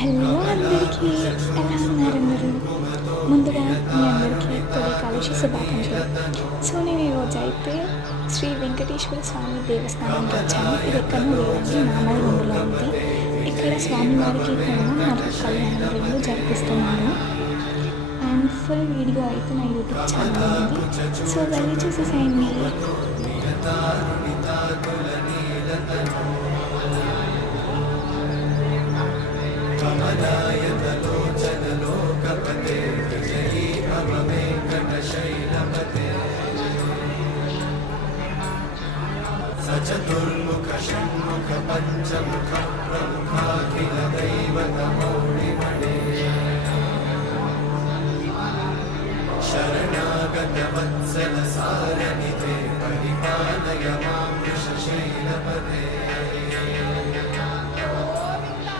Hello అందరికీ, ఎలా ఉన్నారు అందరూ? ముందుగా మీ అందరికీ తొలి కాలుష్య శుభాకాంక్షలు. సో నేను ఈరోజు అయితే శ్రీ వెంకటేశ్వర స్వామి దేవస్థానానికి వచ్చాను. ఇది ఎక్కడో లేదండి, మామూలుగుండులో ఉంది. ఇక్కడ స్వామివారికి హోమం మరియు కళ్యాణం రెండు జరిపిస్తున్నాను. అండ్ ఫుల్ వీడియో అయితే నా యూట్యూబ్ ఛానల్ ఉంది, సో వెళ్ళి చూసేసేయండి. चतुर्मुख षण्मुख पञ्चमुख प्रमुखाखिल दैवतमौलिमणे शरणागत वत्सल सारनिधे परिपालय मां वृषशैलपदे।